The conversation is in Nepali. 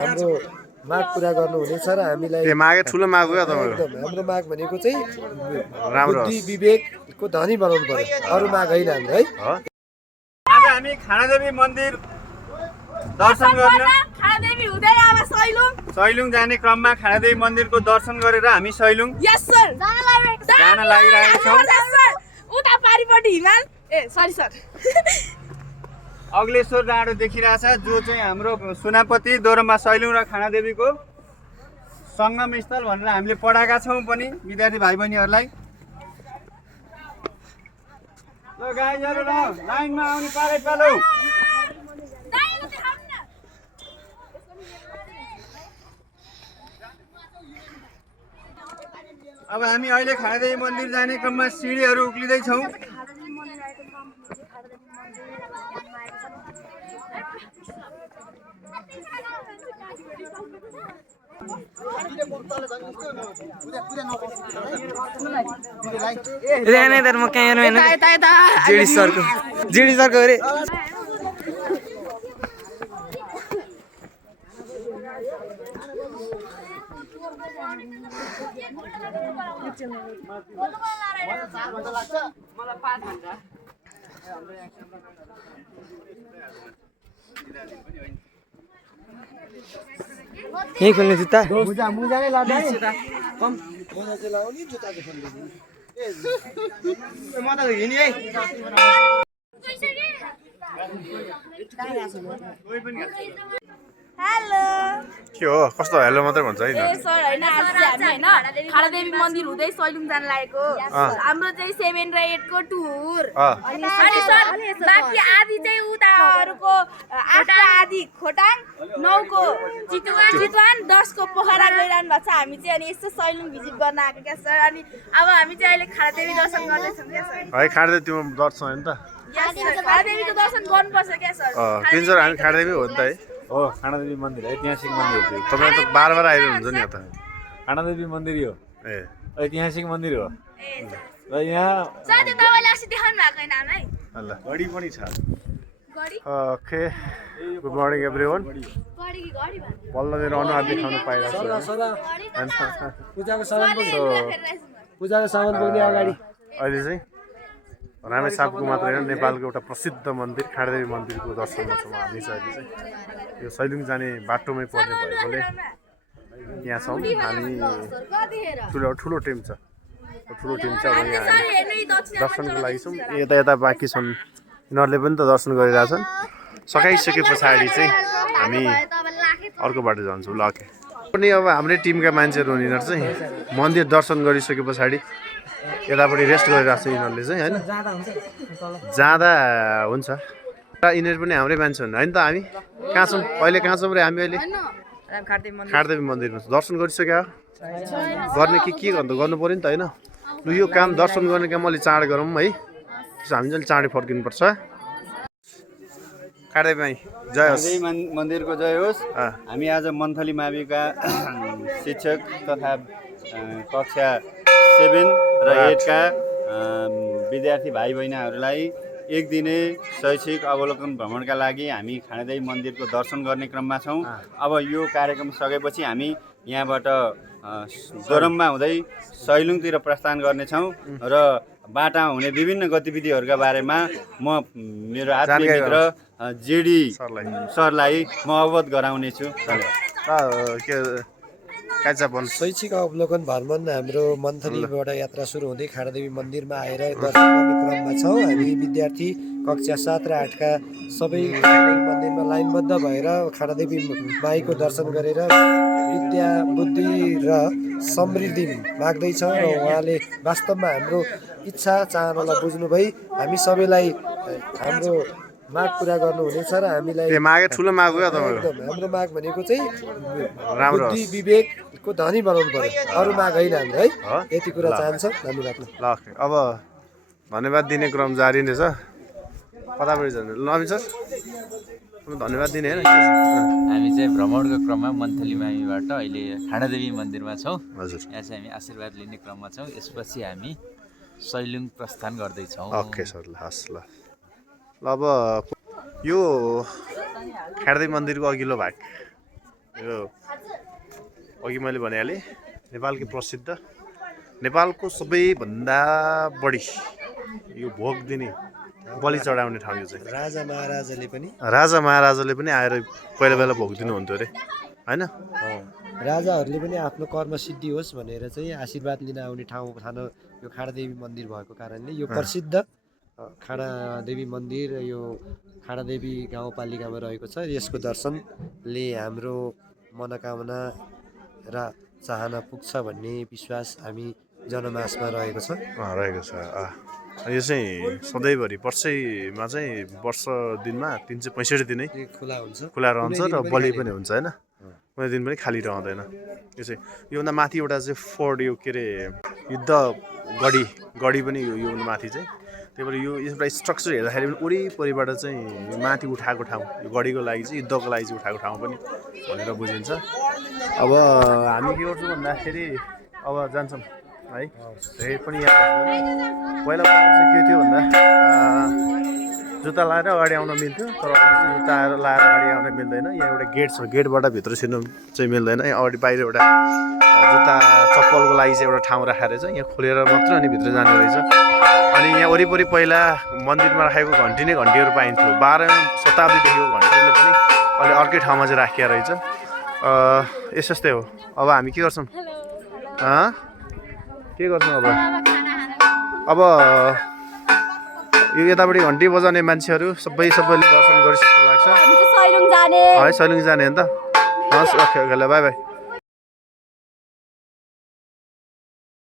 हाम्रो माग पुरा गर्नुहुनेछ र हामीलाई त्यो मागे ठुलो माग हो तपाईको एकदम हाम्रो माग भनेको चाहिँ राम्रो बुद्धि विवेकको धनी बनाउनु पर्यो अरू माग होइन हाम्रो है आज हामी खानादेवी मन्दिर दर्शन गर्न खानादेवी हुँदै अब सैलुङ जाने क्रममा खानादेवी मन्दिरको दर्शन गरेर हामी सैलुङ यस सर जान लागिरहेका छौँ। उता पारिपट्टि हिमाल सरी सर अग्लेश्वर डाँडो देखिरहेछ जो चाहिँ हाम्रो सुनापति दोरम्बा सैलुङ र खानादेवीको सङ्गम स्थल भनेर हामीले पढाएका छौँ पनि विद्यार्थी भाइ बहिनीहरूलाई। ल गाईहरू ल लाइनमा आउने पारै पालो। अब हामी अहिले खानादेवी मन्दिर जाने क्रममा सिँढीहरू उक्लिँदैछौँ। जेडी सरको अरे यही खोल्ने जुत्ता मुजा नै लादा कम मुजा चाहिँ लाउने जुत्ताको खोल्ने म त हिँड्ने है। हेलो के हो कस्तो हेलो मात्रै भन्छ है ए सर हैन आज चाहिँ हामी हैन खानादेवी मन्दिर हुँदै सैलुङ जान लागेको हाम्रो चाहिँ 7 र 8 को टुर अनि सर बाकी आदि चाहिँ उताहरुको 8 को आदि खोटाङ 9 को चितवन 10 को पोखरा गइरहनु भएको छ। हामी चाहिँ अनि यस्तो सैलुङ भिजिट गर्न आएको क्या सर। अनि अब हामी चाहिँ अहिले खानादेवी दर्शन गर्दैछौँ क्या सर। है खानादेवी तिम्रो दर्शन होइन त खानादेवीको दर्शन गर्नुपर्छ क्या सर। किन सर हामी खानादेवी हो नि त है हो खानादेवी मन्दिर ऐतिहासिक मन्दिर हो। तपाईँ त बार आइरहनुहुन्छ नि यता खानादेवी मन्दिर हो ए ऐतिहासिक मन्दिर हो र यहाँ साथै तपाईले अस्ति देखाउनु भएको हैन है ल घडी पनि छ। गडी ओके गुड मर्निङ एभ्रिवन गडी कि गडी भन्छ बल्लतिर अनुहार देखाउनु पाइरहेको छु पूजाको सामान पूजाको सामान बोक्ने अगाडि अहिले चाहिँ रामेछापको मात्र होइन नेपालको एउटा प्रसिद्ध मन्दिर खानादेवी मन्दिरको दर्शनमा छौँ हामी चाहिँ अहिले चाहिँ यो सैलुङ जाने बाटोमै पर्ने भएकोले यहाँ छौँ हामी। ठुलो टिम छ ठुलो टिम चाहिँ अब यहाँ दर्शनको लागि छौँ। यता यता बाँकी छन् यिनीहरूले पनि त दर्शन गरिरहेछन्। सकाइसके पछाडि चाहिँ हामी अर्को बाटो जान्छौँ ल के पनि अब हाम्रै टिमका मान्छेहरू हुने यिनीहरू चाहिँ मन्दिर दर्शन गरिसके पछाडि यतापट्टि रेस्ट गरिरहेको छ यिनीहरूले चाहिँ होइन जाँदा हुन्छ र यिनीहरू पनि हाम्रै मान्छे हुन् होइन त। हामी कहाँ छौँ अहिले कहाँ छौँ रे हामी अहिले खानादेवी मन्दिरमा दर्शन गरिसक्यो गर्ने के गर्नु पऱ्यो नि त होइन। लु यो काम दर्शन गर्ने काम अलि चाँडै गरौँ है हामी चाहिँ चाँडै फर्किनुपर्छ। खानादेवी जय होस् मन्दिरको जय होस्। हामी आज मन्थली माविका शिक्षक तथा कक्षा 7 र 8 का विद्यार्थी भाइ बहिनीहरूलाई एक दिने शैक्षिक अवलोकन भ्रमणका लागि हामी खानादेवी मन्दिरको दर्शन गर्ने क्रममा छौँ। अब यो कार्यक्रम सकेपछि हामी यहाँबाट दोरम्बा हुँदै सैलुङतिर प्रस्थान गर्नेछौँ र बाटा हुने विभिन्न गतिविधिहरूका बारेमा म मेरो आत्मीय मित्र जेडी सरलाई म अवगत गराउनेछु। शैक्षिक अवलोकन भ्रमण हाम्रो मन्थलीबाट यात्रा सुरु हुँदै खानादेवी मन्दिरमा आएर दर्शन गर्ने क्रममा छौँ। हामी विद्यार्थी कक्षा 7 र 8 का सबै खानादेवी मन्दिरमा लाइनबद्ध भएर खानादेवी माईको दर्शन गरेर विद्या बुद्धि र समृद्धि माग्दैछौँ र उहाँले वास्तवमा हाम्रो इच्छा चाहनालाई बुझ्नुभई हामी सबैलाई हाम्रो माग पुरा गर्नुहुनेछ र हामीलाई मागे ठुलो माग हो तपाईको एकदम हाम्रो माग भनेको चाहिँ बुद्धि विवेकको धनी बनाउनु पर्यो अरू माग होइन हाम्रो है। यति कुरा चाहन्छ। धन्यवाद। ल अब धन्यवाद दिने क्रम जारी नै छ। कतापट्टि जानु नवीन सर धन्यवाद दिने होइन। हामी चाहिँ भ्रमणको क्रममा मन्थली मामीबाट अहिले खानादेवी मन्दिरमा छौँ। हजुर यहाँ चाहिँ हामी आशीर्वाद लिने क्रममा छौँ। यसपछि हामी सैलुङ प्रस्थान गर्दैछौँ। ओके सर ल हस् ल अब यो खानादेवी मन्दिरको अघिल्लो भाग यो अघि मैले भनिहालेँ नेपालकै प्रसिद्ध नेपालको सबैभन्दा बढी यो भोग दिने बलि चढाउने ठाउँ यो चाहिँ राजा महाराजाले पनि आएर पहिला बेला भोग दिनुहुन्थ्यो अरे होइन राजाहरूले पनि आफ्नो कर्म सिद्धि होस् भनेर चाहिँ आशीर्वाद लिन आउने ठाउँ यो खाडादेवी मन्दिर भएको कारणले यो प्रसिद्ध खाडादेवी मन्दिर यो खाडादेवी गाउँपालिकामा रहेको छ। यसको दर्शनले हाम्रो मनोकामना र चाहना पुग्छ भन्ने विश्वास हामी जनमासमा रहेको छ। रहेको छ। यो चाहिँ सधैँभरि वर्षैमा चाहिँ वर्ष दिनमा 365 दिनै खुला रहन्छ र बलि पनि हुन्छ होइन, कुनै दिन पनि खाली रहँदैन। यो चाहिँ योभन्दा माथि एउटा चाहिँ फोर्ट यो के अरे युद्ध गढी पनि योभन्दा माथि चाहिँ, त्यही भएर यो एउटा स्ट्रक्चर हेर्दाखेरि पनि वरिपरिबाट चाहिँ माथि उठाएको ठाउँ यो गढीको लागि चाहिँ युद्धको लागि चाहिँ उठाएको ठाउँ पनि भनेर बुझिन्छ। अब हामी के गर्छौँ भन्दाखेरि अब जान्छौँ है, धेरै पनि यहाँ पहिला चाहिँ के थियो भन्दा जुत्ता लाएर अगाडि आउन मिल्थ्यो, तर अहिले चाहिँ जुत्ता लाएर अगाडि आउन मिल्दैन। यहाँ एउटा गेट छ, गेटबाट भित्र छिर्नु चाहिँ मिल्दैन। यहाँ अगाडि बाहिर एउटा जुत्ता चप्पलको लागि चाहिँ एउटा ठाउँ राखेर चाहिँ यहाँ खोलेर मात्र अनि भित्र जाने रहेछ। अनि यहाँ वरिपरि पहिला मन्दिरमा राखेको घन्टी नै घन्टीहरू पाइन्थ्यो। 12औं शताब्दीदेखिको घन्टीले पनि अहिले अर्कै ठाउँमा चाहिँ राखिया रहेछ। यस्तै हो। अब हामी के गर्छौँ अब यो यतापट्टि घन्टी बजाउने मान्छेहरू सबैले दर्शन गरिसक्नु लाग्छ है। सैलुङ जाने हो नि त। हस् ओके ल बाई बाई।